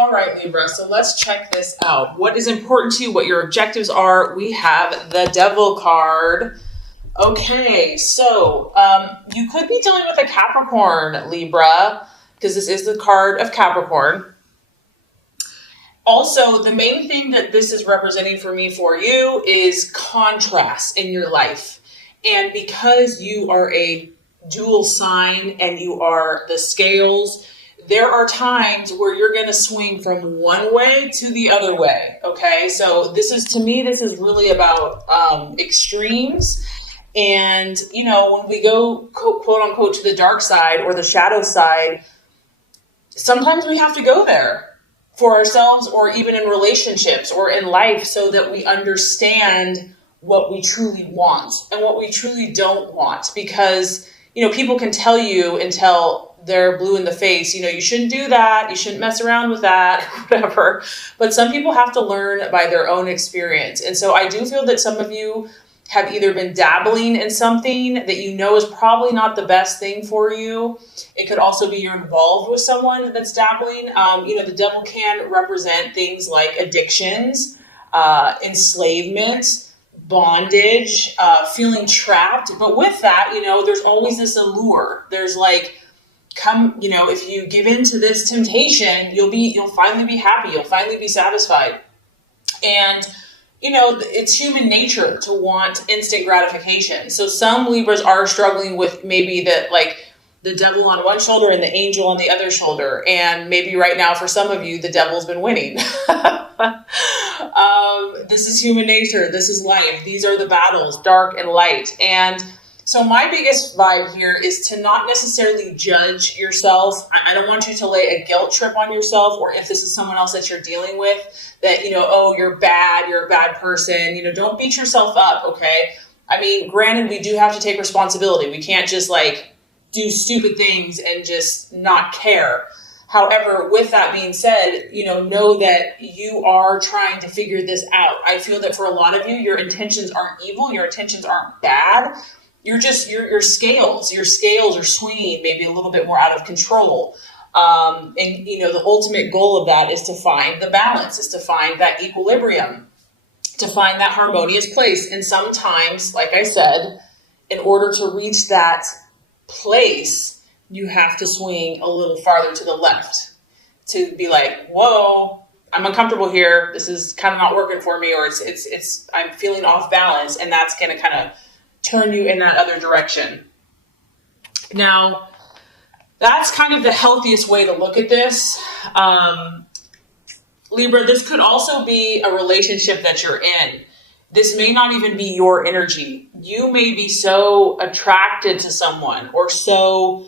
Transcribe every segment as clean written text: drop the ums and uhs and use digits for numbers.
All right, Libra, so let's check this out. What is important to you, what your objectives are? We have the Devil card. Okay, so you could be dealing with a Capricorn, Libra, because this is the card of Capricorn. Also, the main thing that this is representing for me for you is contrast in your life. And because you are a dual sign and you are the scales, there are times where you're going to swing from one way to the other way. Okay, so to me, this is really about extremes. And, when we go quote unquote to the dark side or the shadow side, sometimes we have to go there for ourselves or even in relationships or in life so that we understand what we truly want and what we truly don't want. Because, people can tell you until they're blue in the face, you shouldn't do that, you shouldn't mess around with that, whatever. But some people have to learn by their own experience. And so I do feel that some of you have either been dabbling in something that is probably not the best thing for you. It could also be you're involved with someone that's dabbling. The devil can represent things like addictions, enslavement, bondage, feeling trapped. But with that, there's always this allure. There's if you give in to this temptation, you'll finally be happy. You'll finally be satisfied. And it's human nature to want instant gratification. So some Libras are struggling with maybe the devil on one shoulder and the angel on the other shoulder. And maybe right now for some of you, the devil's been winning. This is human nature. This is life. These are the battles, dark and light. And so my biggest vibe here is to not necessarily judge yourself. I don't want you to lay a guilt trip on yourself, or if this is someone else that you're dealing with, that, you're bad, you're a bad person. Don't beat yourself up, okay? I mean, granted, we do have to take responsibility. We can't just do stupid things and just not care. However, with that being said, know that you are trying to figure this out. I feel that for a lot of you, your intentions aren't evil. Your intentions aren't bad. Your scales are swinging maybe a little bit more out of control. And the ultimate goal of that is to find the balance, is to find that equilibrium, to find that harmonious place. And sometimes, like I said, in order to reach that place, you have to swing a little farther to the left to be like, whoa, I'm uncomfortable here. This is kind of not working for me, or I'm feeling off balance. And that's going to kind of turn you in that other direction. Now, that's kind of the healthiest way to look at this. Libra, this could also be a relationship that you're in. This may not even be your energy. You may be so attracted to someone or so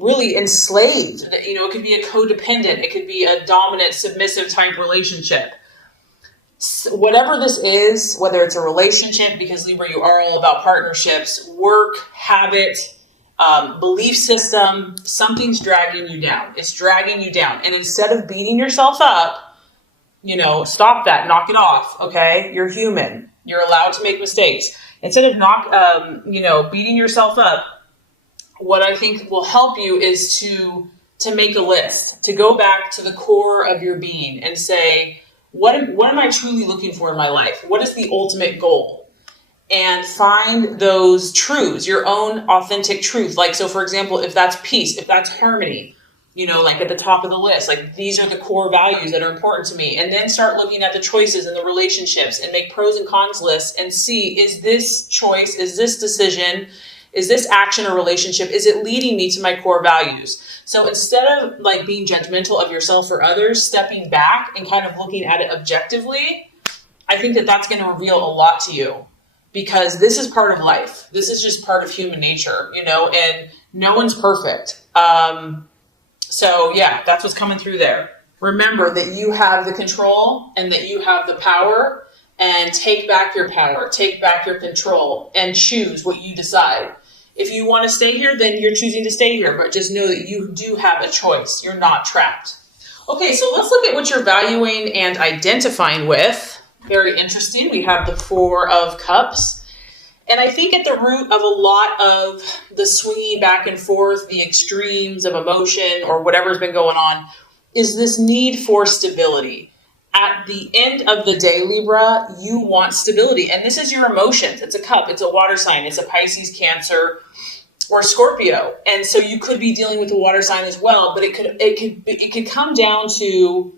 really enslaved. It could be a codependent. It could be a dominant, submissive type relationship. Whatever this is, whether it's a relationship, because Libra, you are all about partnerships, work, habit, belief system, something's dragging you down. It's dragging you down. And instead of beating yourself up, stop that, knock it off. Okay. You're human. You're allowed to make mistakes. Instead of beating yourself up, what I think will help you is to make a list, to go back to the core of your being and say, what am I truly looking for in my life? What is the ultimate goal? And find those truths, your own authentic truth. So for example, if that's peace, if that's harmony, at the top of the list, these are the core values that are important to me. And then start looking at the choices and the relationships and make pros and cons lists and see, is this choice, is this decision, is this action or relationship, is it leading me to my core values? So instead of being judgmental of yourself or others, stepping back and kind of looking at it objectively, I think that that's going to reveal a lot to you, because this is part of life. This is just part of human nature, and no one's perfect. So yeah, that's what's coming through there. Remember that you have the control and that you have the power, and take back your power, take back your control, and choose what you decide. If you want to stay here, then you're choosing to stay here, but just know that you do have a choice. You're not trapped. Okay, so let's look at what you're valuing and identifying with. Very interesting. We have the Four of Cups. And I think at the root of a lot of the swinging back and forth, the extremes of emotion or whatever's been going on, is this need for stability. At the end of the day, Libra, you want stability. And this is your emotions. It's a cup. It's a water sign. It's a Pisces, Cancer, or Scorpio. And so you could be dealing with a water sign as well. But it could come down to,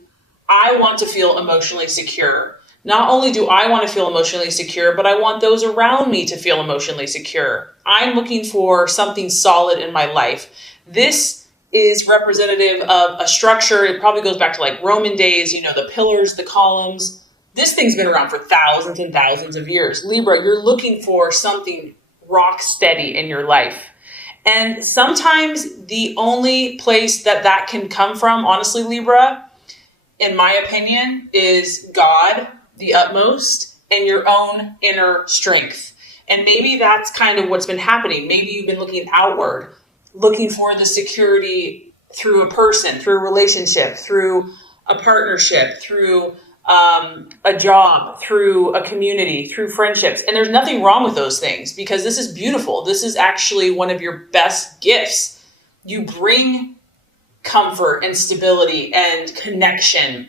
I want to feel emotionally secure. Not only do I want to feel emotionally secure, but I want those around me to feel emotionally secure. I'm looking for something solid in my life. This is representative of a structure. It probably goes back to like Roman days, the pillars, the columns. This thing's been around for thousands and thousands of years. Libra, you're looking for something rock steady in your life. And sometimes the only place that can come from, honestly, Libra, in my opinion, is God, the utmost, and your own inner strength. And maybe that's kind of what's been happening. Maybe you've been looking outward, looking for the security through a person, through a relationship, through a partnership, through a job, through a community, through friendships. And there's nothing wrong with those things, because this is beautiful. This is actually one of your best gifts. You bring comfort and stability and connection.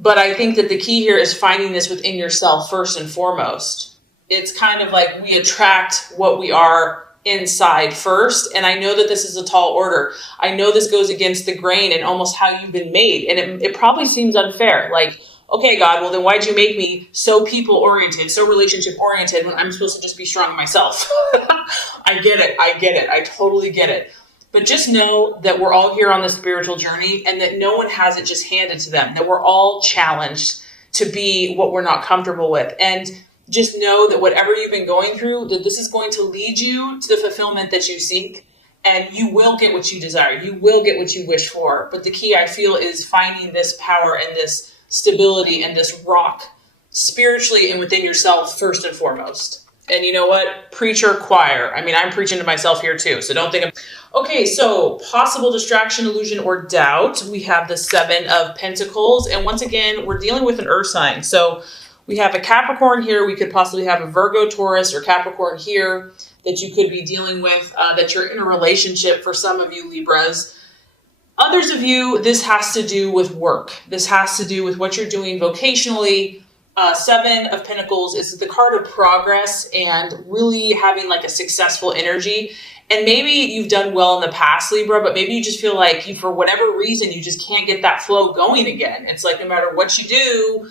But I think that the key here is finding this within yourself first and foremost. It's kind of like we attract what we are inside first. And I know that this is a tall order. I know this goes against the grain and almost how you've been made. And it probably seems unfair. Like, okay, God, well then why'd you make me so people oriented, so relationship oriented when I'm supposed to just be strong myself? I get it. I totally get it. But just know that we're all here on the spiritual journey, and that no one has it just handed to them, that we're all challenged to be what we're not comfortable with. And just know that whatever you've been going through, that this is going to lead you to the fulfillment that you seek, and you will get what you desire. You will get what you wish for. But the key, I feel, is finding this power and this stability and this rock spiritually and within yourself first and foremost. And you know what? Preacher, choir. I mean, I'm preaching to myself here too, so don't think I'm... Okay, so possible distraction, illusion, or doubt. We have the 7 of Pentacles. And once again, we're dealing with an earth sign. So we have a Capricorn here. We could possibly have a Virgo, Taurus, or Capricorn here that you could be dealing with, that you're in a relationship for some of you Libras. Others of you, this has to do with work. This has to do with what you're doing vocationally. 7 of Pentacles is the card of progress and really having like a successful energy. And maybe you've done well in the past, Libra, but maybe you just feel like for whatever reason, you just can't get that flow going again. It's like no matter what you do,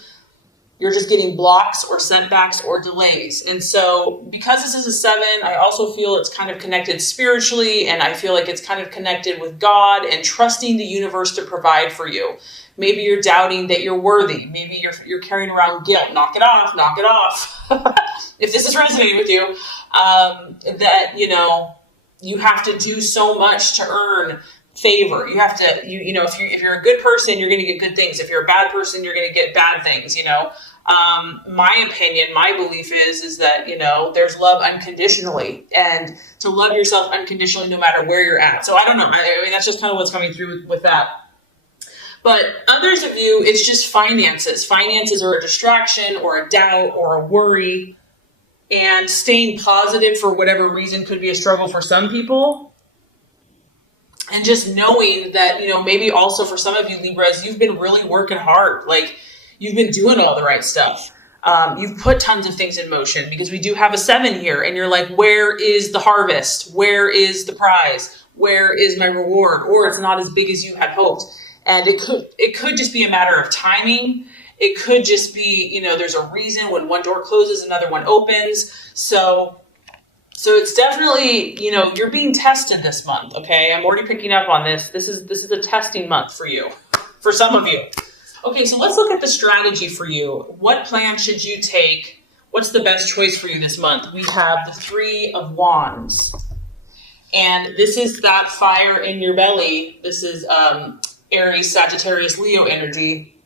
you're just getting blocks or setbacks or delays. And so because this is a 7, I also feel it's kind of connected spiritually, and I feel like it's kind of connected with God and trusting the universe to provide for you. Maybe you're doubting that you're worthy. Maybe you're carrying around guilt. Knock it off, knock it off. If this is resonating with you, that, you have to do so much to earn favor. You have to, if you're a good person, you're going to get good things. If you're a bad person, you're going to get bad things, My opinion, my belief is that, there's love unconditionally, and to love yourself unconditionally no matter where you're at. So I don't know. I mean, that's just kind of what's coming through with that. But others of you, it's just finances. Finances are a distraction or a doubt or a worry. And staying positive for whatever reason could be a struggle for some people. And just knowing that, maybe also for some of you Libras, you've been really working hard. Like, you've been doing all the right stuff. You've put tons of things in motion, because we do have a 7 here. And you're like, where is the harvest? Where is the prize? Where is my reward? Or it's not as big as you had hoped. And it could just be a matter of timing. It could just be, there's a reason when one door closes, another one opens. So it's definitely, you're being tested this month. Okay. I'm already picking up on this. This is a testing month for you, for some of you. Okay. So let's look at the strategy for you. What plan should you take? What's the best choice for you this month? We have the 3 of Wands, and this is that fire in your belly. This is, Aries, Sagittarius, Leo energy.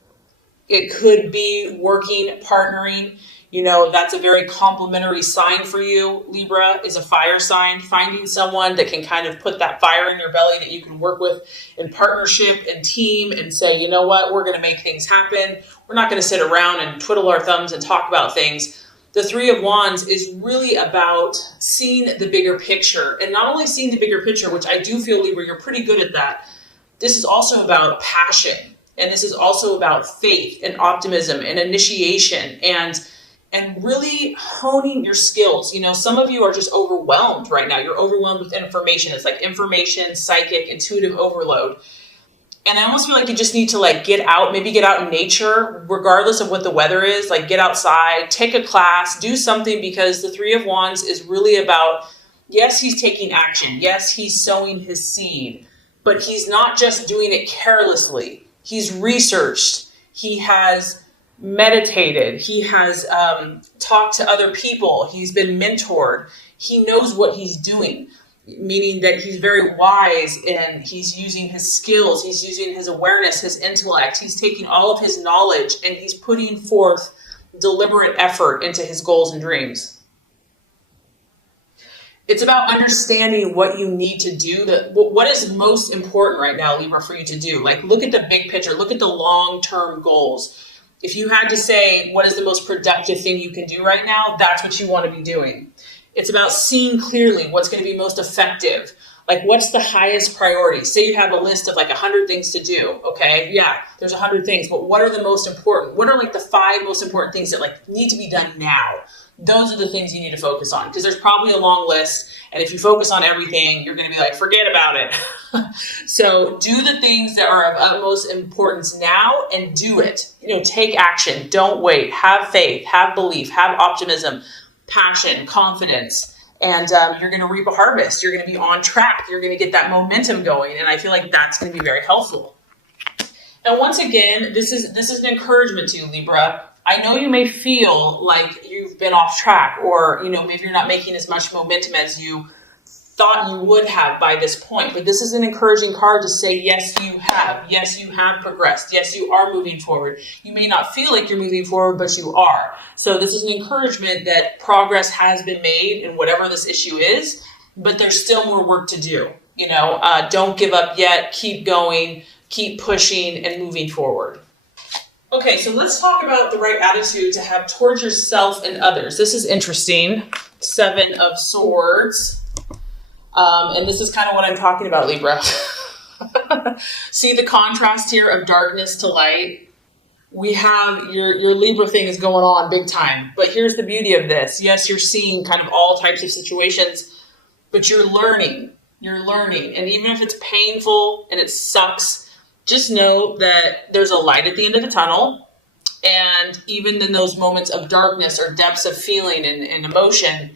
It could be working, partnering. That's a very complementary sign for you. Libra is a fire sign. Finding someone that can kind of put that fire in your belly that you can work with in partnership and team and say, you know what, we're going to make things happen. We're not going to sit around and twiddle our thumbs and talk about things. The 3 of Wands is really about seeing the bigger picture, and not only seeing the bigger picture, which I do feel, Libra, you're pretty good at that, this is also about passion. And this is also about faith and optimism and initiation and really honing your skills. Some of you are just overwhelmed right now. You're overwhelmed with information. It's like information, psychic, intuitive overload. And I almost feel like you just need to get out, maybe get out in nature, regardless of what the weather is, get outside, take a class, do something, because the Three of Wands is really about, yes, he's taking action. Yes, he's sowing his seed, but he's not just doing it carelessly. He's researched. He has meditated. He has talked to other people. He's been mentored. He knows what he's doing, meaning that he's very wise and he's using his skills. He's using his awareness, his intellect. He's taking all of his knowledge and he's putting forth deliberate effort into his goals and dreams. It's about understanding what you need to do. What is most important right now, Libra, for you to do? Look at the big picture. Look at the long-term goals. If you had to say what is the most productive thing you can do right now, that's what you want to be doing. It's about seeing clearly what's going to be most effective. What's the highest priority? Say you have a list of 100 things to do. Okay, yeah, there's 100 things, but what are the most important? What are the 5 most important things that need to be done now? Those are the things you need to focus on, because there's probably a long list. And if you focus on everything, you're going to be forget about it. So do the things that are of utmost importance now and do it. Take action. Don't wait. Have faith, have belief, have optimism, passion, confidence, and you're going to reap a harvest. You're going to be on track. You're going to get that momentum going. And I feel like that's going to be very helpful. And once again, this is an encouragement to you, Libra. I know you may feel like you've been off track, or, maybe you're not making as much momentum as you thought you would have by this point. But this is an encouraging card to say, yes, you have. Yes, you have progressed. Yes, you are moving forward. You may not feel like you're moving forward, but you are. So this is an encouragement that progress has been made in whatever this issue is, but there's still more work to do. Don't give up yet. Keep going. Keep pushing and moving forward. Okay, so let's talk about the right attitude to have towards yourself and others. This is interesting. 7 of Swords. And this is kind of what I'm talking about, Libra. See the contrast here of darkness to light? We have your Libra thing is going on big time. But here's the beauty of this. Yes, you're seeing kind of all types of situations, but you're learning. You're learning. And even if it's painful and it sucks, just know that there's a light at the end of the tunnel. And even in those moments of darkness or depths of feeling and emotion,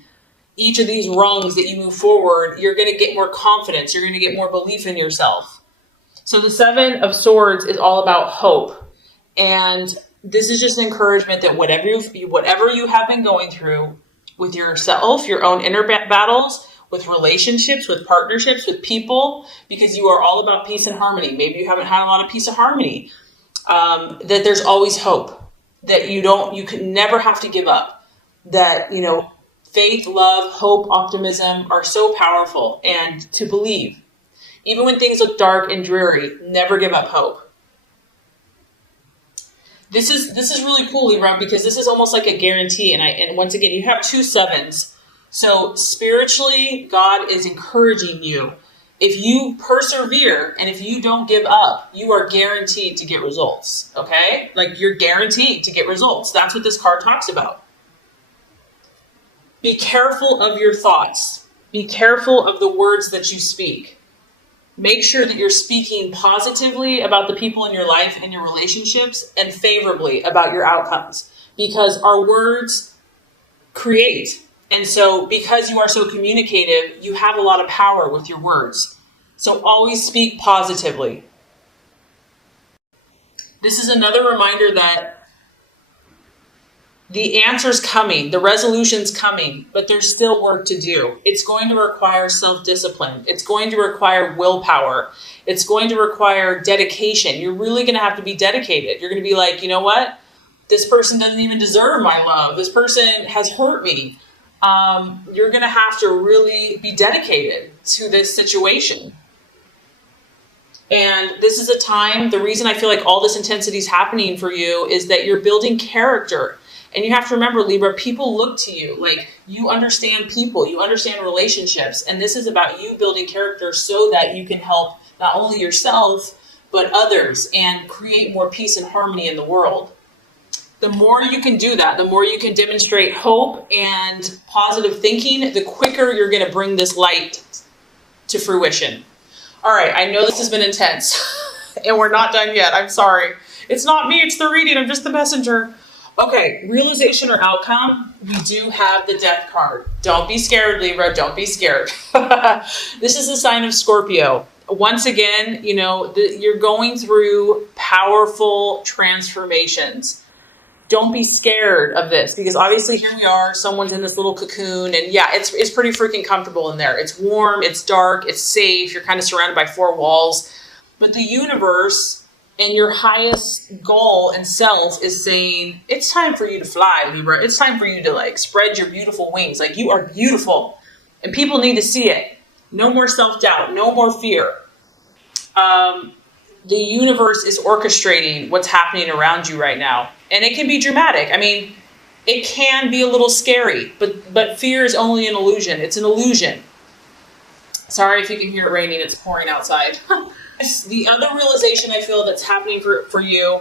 each of these rungs that you move forward, you're going to get more confidence. You're going to get more belief in yourself. So the 7 of Swords is all about hope. And this is just an encouragement that whatever you have been going through with yourself, your own inner battles, with relationships, with partnerships, with people, because you are all about peace and harmony. Maybe you haven't had a lot of peace and harmony. That there's always hope. That you can never have to give up. That, faith, love, hope, optimism are so powerful, and to believe. Even when things look dark and dreary, never give up hope. This is really cool, Libra, because this is almost like a guarantee. And once again, you have 2 sevens. So spiritually, God is encouraging you. If you persevere and if you don't give up, you are guaranteed to get results. Okay? You're guaranteed to get results. That's what this card talks about. Be careful of your thoughts. Be careful of the words that you speak. Make sure that you're speaking positively about the people in your life and your relationships, and favorably about your outcomes, because our words create. And so because you are so communicative, you have a lot of power with your words. So always speak positively. This is another reminder that the answer's coming, the resolution's coming, but there's still work to do. It's going to require self-discipline. It's going to require willpower. It's going to require dedication. You're really going to have to be dedicated. You're going to be like, you know what? This person doesn't even deserve my love. This person has hurt me. You're going to have to really be dedicated to this situation. And this is a time, the reason I feel like all this intensity is happening for you is that you're building character. And you have to remember, Libra, people look to you. You understand people, you understand relationships. And this is about you building character so that you can help not only yourself, but others, and create more peace and harmony in the world. The more you can do that, the more you can demonstrate hope and positive thinking, the quicker you're going to bring this light to fruition. All right, I know this has been intense, and we're not done yet. I'm sorry. It's not me, it's the reading. I'm just the messenger. Okay, realization or outcome, we do have the death card. Don't be scared, Libra. Don't be scared. This is a sign of Scorpio. Once again, you're going through powerful transformations. Don't be scared of this, because obviously here we are, someone's in this little cocoon, and yeah, it's pretty freaking comfortable in there. It's warm, it's dark, it's safe. You're kind of surrounded by four walls. But the universe and your highest goal and self is saying, it's time for you to fly, Libra. It's time for you to spread your beautiful wings. You are beautiful, and people need to see it. No more self-doubt, no more fear. The universe is orchestrating what's happening around you right now. And it can be dramatic. I mean, it can be a little scary, but fear is only an illusion. It's an illusion. Sorry if you can hear it raining. It's pouring outside. The other realization I feel that's happening for you,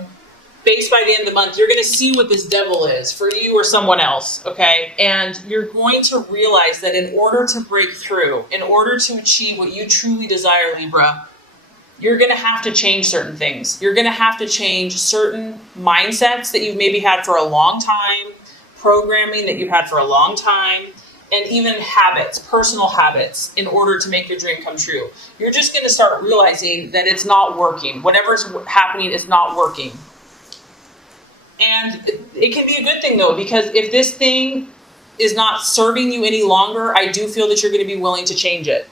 based by the end of the month, you're going to see what this devil is for you or someone else, okay? And you're going to realize that in order to break through, in order to achieve what you truly desire, Libra, you're going to have to change certain things. You're going to have to change certain mindsets that you've maybe had for a long time, programming that you've had for a long time, and even habits, personal habits, in order to make your dream come true. You're just going to start realizing that it's not working. Whatever's happening is not working. And it can be a good thing, though, because if this thing is not serving you any longer, I do feel that you're going to be willing to change it.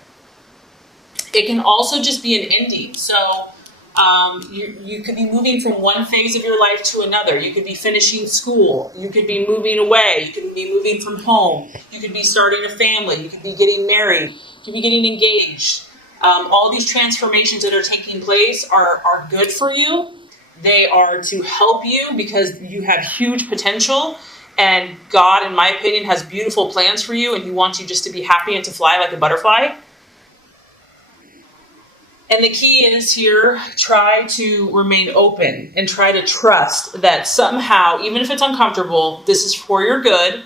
It can also just be an ending. So you could be moving from one phase of your life to another. You could be finishing school. You could be moving away. You could be moving from home. You could be starting a family. You could be getting married. You could be getting engaged. All these transformations that are taking place are good for you. They are to help you because you have huge potential. And God, in my opinion, has beautiful plans for you. And He wants you just to be happy and to fly like a butterfly. And the key is here, try to remain open and try to trust that somehow, even if it's uncomfortable, this is for your good,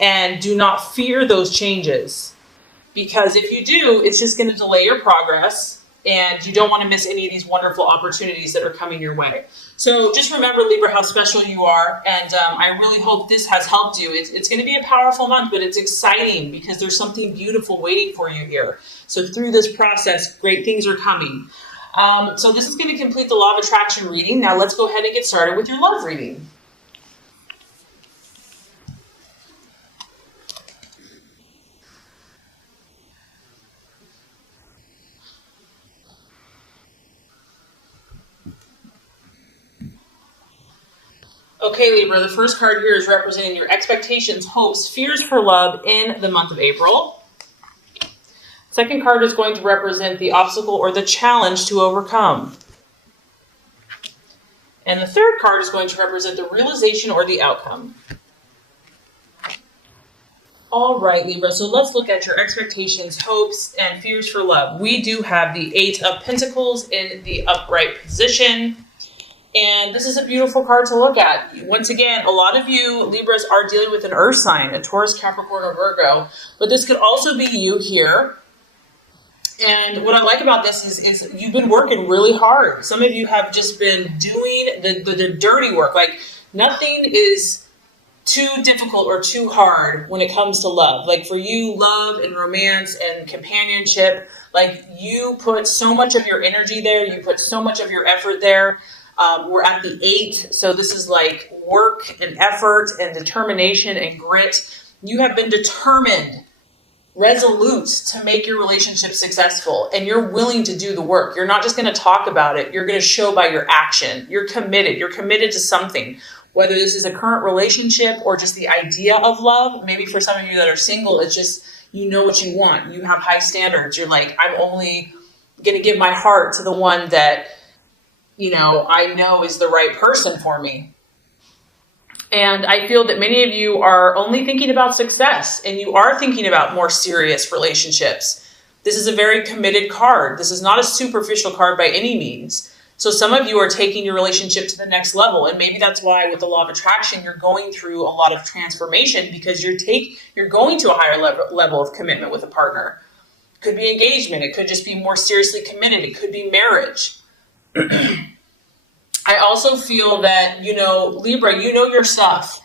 and do not fear those changes. Because if you do, it's just going to delay your progress, and you don't want to miss any of these wonderful opportunities that are coming your way. So just remember, Libra, how special you are, and I really hope this has helped you. It's going to be a powerful month, but it's exciting because there's something beautiful waiting for you here. So through this process, great things are coming. So this is going to complete the Law of Attraction reading. Now let's go ahead and get started with your love reading. Okay, Libra, the first card here is representing your expectations, hopes, fears for love in the month of April. Second card is going to represent the obstacle or the challenge to overcome. And the third card is going to represent the realization or the outcome. All right, Libra, so let's look at your expectations, hopes, and fears for love. We do have the Eight of Pentacles in the upright position. And this is a beautiful card to look at. Once again, a lot of you Libras are dealing with an earth sign, a Taurus, Capricorn, or Virgo. But this could also be you here. And what I like about this is you've been working really hard. Some of you have just been doing the dirty work. Like nothing is too difficult or too hard when it comes to love. Like for you, love and romance and companionship, like you put so much of your energy there. You put so much of your effort there. We're at the 8, so this is like work and effort and determination and grit. You have been determined, resolute to make your relationship successful, and you're willing to do the work. You're not just going to talk about it. You're going to show by your action. You're committed. You're committed to something, whether this is a current relationship or just the idea of love. Maybe for some of you that are single, it's just you know what you want. You have high standards. You're like, I'm only going to give my heart to the one that I know is the right person for me. And I feel that many of you are only thinking about success, and you are thinking about more serious relationships. This is a very committed card. This is not a superficial card by any means. So some of you are taking your relationship to the next level. And maybe that's why with the law of attraction, you're going through a lot of transformation because you're going to a higher level of commitment with a partner. It could be engagement. It could just be more seriously committed. It could be marriage. I also feel that, Libra, you know your stuff.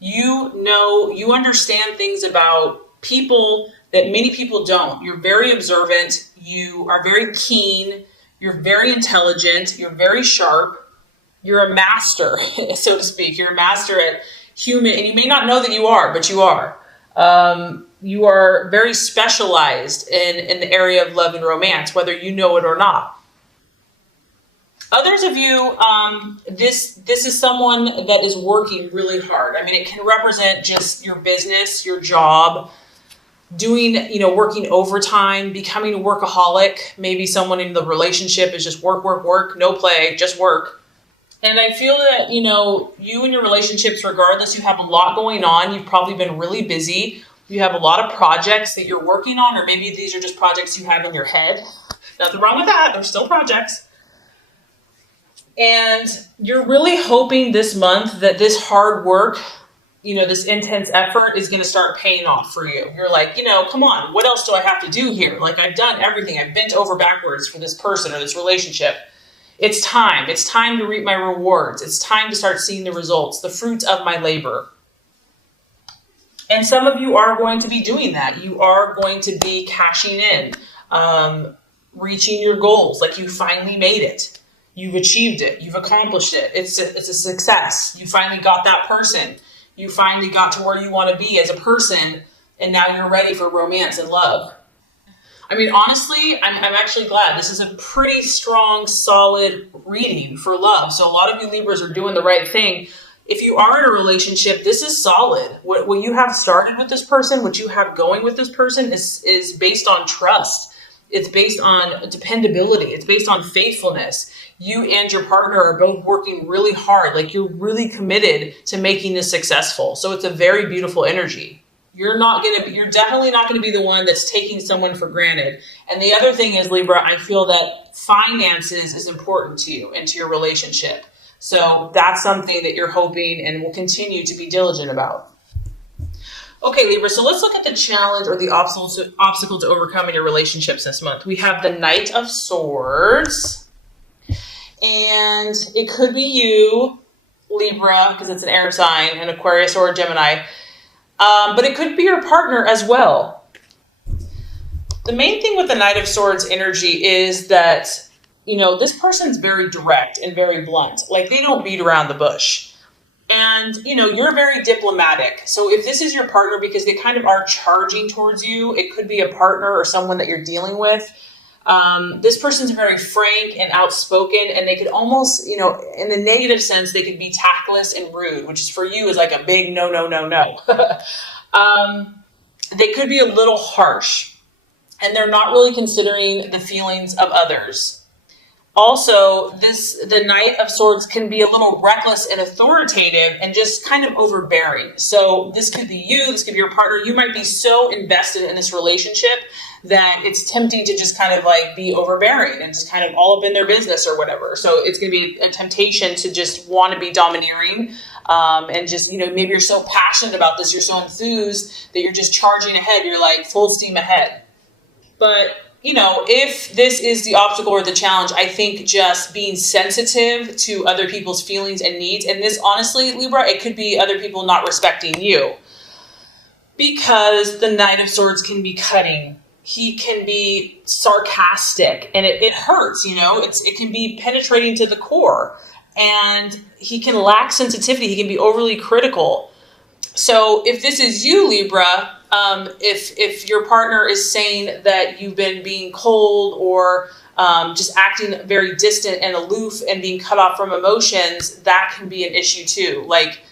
You understand things about people that many people don't. You're very observant. You are very keen. You're very intelligent. You're very sharp. You're a master, so to speak. You're a master at human, and you may not know that you are, but you are. You are very specialized in the area of love and romance, whether you know it or not. Others of you, this is someone that is working really hard. I mean, it can represent just your business, your job, doing, working overtime, becoming a workaholic. Maybe someone in the relationship is just work, work, work, no play, just work. And I feel that, you and your relationships, regardless, you have a lot going on. You've probably been really busy. You have a lot of projects that you're working on, or maybe these are just projects you have in your head. Nothing wrong with that. They're still projects. And you're really hoping this month that this hard work, this intense effort is going to start paying off for you. You're like, come on, what else do I have to do here? Like, I've done everything. I've bent over backwards for this person or this relationship. It's time. It's time to reap my rewards. It's time to start seeing the results, the fruits of my labor. And some of you are going to be doing that. You are going to be cashing in, reaching your goals. Like, you finally made it. You've achieved it. You've accomplished it. It's a success. You finally got that person. You finally got to where you want to be as a person, and now you're ready for romance and love. I mean, honestly, I'm actually glad. This is a pretty strong, solid reading for love. So a lot of you Libras are doing the right thing. If you are in a relationship, this is solid. What you have started with this person, what you have going with this person is based on trust. It's based on dependability. It's based on faithfulness. You and your partner are both working really hard. Like, you're really committed to making this successful. So it's a very beautiful energy. You're definitely not going to be the one that's taking someone for granted. And the other thing is, Libra, I feel that finances is important to you and to your relationship. So that's something that you're hoping and will continue to be diligent about. Okay, Libra, so let's look at the challenge or the obstacle to overcome in your relationships this month. We have the Knight of Swords, and it could be you, Libra, because it's an air sign, an Aquarius or a Gemini, but it could be your partner as well. The main thing with the Knight of Swords energy is that, this person's very direct and very blunt. Like, they don't beat around the bush. And, you're very diplomatic. So if this is your partner, because they kind of are charging towards you, it could be a partner or someone that you're dealing with. This person's very frank and outspoken, and they could almost, in the negative sense, they could be tactless and rude, which is for you is like a big no, no, no, no. They could be a little harsh, and they're not really considering the feelings of others. Also, the Knight of Swords can be a little reckless and authoritative and just kind of overbearing. So this could be you, this could be your partner. You might be so invested in this relationship that it's tempting to just kind of like be overbearing and just kind of all up in their business or whatever. So it's going to be a temptation to just want to be domineering, and just, maybe you're so passionate about this, you're so enthused that you're just charging ahead. You're like full steam ahead. But if this is the obstacle or the challenge, I think just being sensitive to other people's feelings and needs. And this, honestly, Libra, it could be other people not respecting you. Because the Knight of Swords can be cutting. He can be sarcastic, and it hurts, it can be penetrating to the core. And he can lack sensitivity. He can be overly critical. So if this is you, Libra, if your partner is saying that you've been being cold or just acting very distant and aloof and being cut off from emotions, that can be an issue too. Like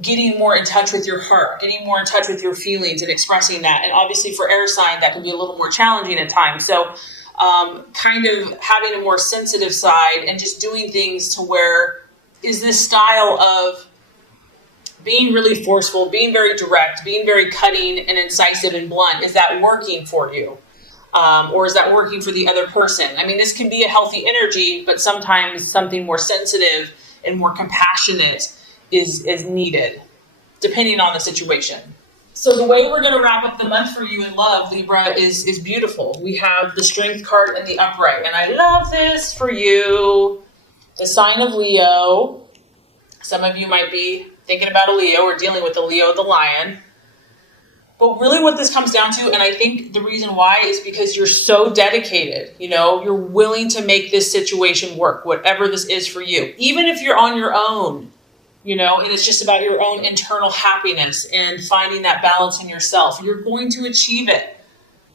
getting more in touch with your heart, getting more in touch with your feelings and expressing that. And obviously for air sign, that can be a little more challenging at times. So kind of having a more sensitive side and just doing things to where is this style of being really forceful, being very direct, being very cutting and incisive and blunt, is that working for you? Or is that working for the other person? I mean, this can be a healthy energy, but sometimes something more sensitive and more compassionate is needed, depending on the situation. So the way we're going to wrap up the month for you in love, Libra, is beautiful. We have the Strength card in the upright, and I love this for you. The sign of Leo. Some of you might be thinking about a Leo or dealing with a Leo, the lion. But really what this comes down to, and I think the reason why is because you're so dedicated, you're willing to make this situation work, whatever this is for you. Even if you're on your own, and it's just about your own internal happiness and finding that balance in yourself, you're going to achieve it.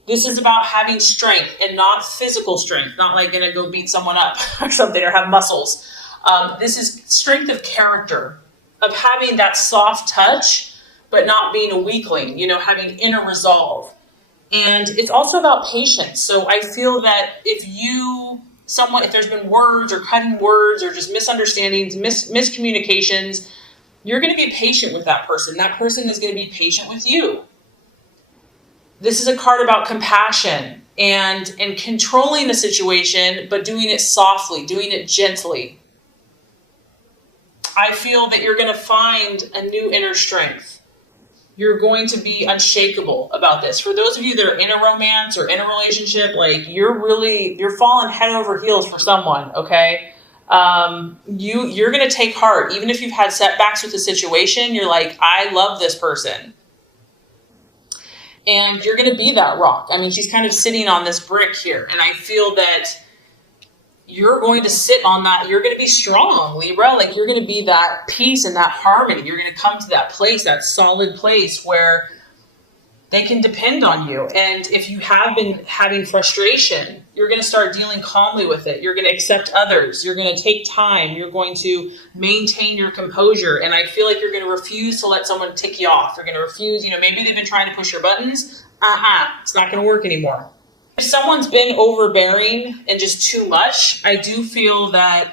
This is about having strength and not physical strength, not like going to go beat someone up or something or have muscles. This is strength of character, of having that soft touch, but not being a weakling, having inner resolve. And it's also about patience. So I feel that if there's been words or cutting words or just misunderstandings, miscommunications, you're going to be patient with that person. That person is going to be patient with you. This is a card about compassion and controlling the situation, but doing it softly, doing it gently. I feel that you're going to find a new inner strength. You're going to be unshakable about this. For those of you that are in a romance or in a relationship, you're falling head over heels for someone, okay? You're going to take heart. Even if you've had setbacks with the situation, you're like, I love this person. And you're going to be that rock. I mean, she's kind of sitting on this brick here. And I feel that you're going to sit on that. You're going to be strong, Libra. You're going to be that peace and that harmony. You're going to come to that place, that solid place where they can depend on you. And if you have been having frustration, you're going to start dealing calmly with it. You're going to accept others. You're going to take time. You're going to maintain your composure. And I feel like you're going to refuse to let someone tick you off. You're going to refuse, maybe they've been trying to push your buttons. It's not going to work anymore. If someone's been overbearing and just too much, I do feel that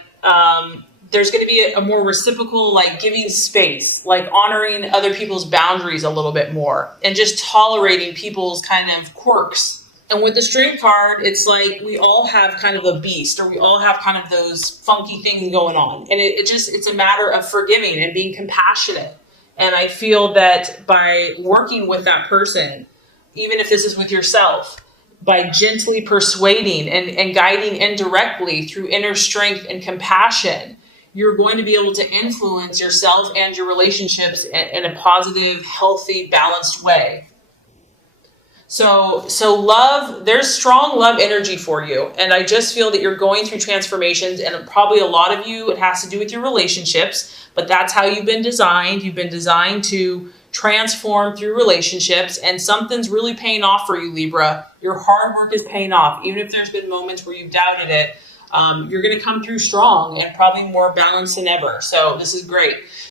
there's going to be a more reciprocal, giving space, honoring other people's boundaries a little bit more and just tolerating people's kind of quirks. And with the Strength card, it's like we all have kind of a beast, or we all have kind of those funky things going on. And it's a matter of forgiving and being compassionate. And I feel that by working with that person, even if this is with yourself, by gently persuading and guiding indirectly through inner strength and compassion, you're going to be able to influence yourself and your relationships in a positive, healthy, balanced way. So love, there's strong love energy for you. And I just feel that you're going through transformations, and probably a lot of you, it has to do with your relationships, but that's how you've been designed. You've been designed to transform through relationships, and something's really paying off for you, Libra. Your hard work is paying off. Even if there's been moments where you've doubted it, you're going to come through strong and probably more balanced than ever. So this is great.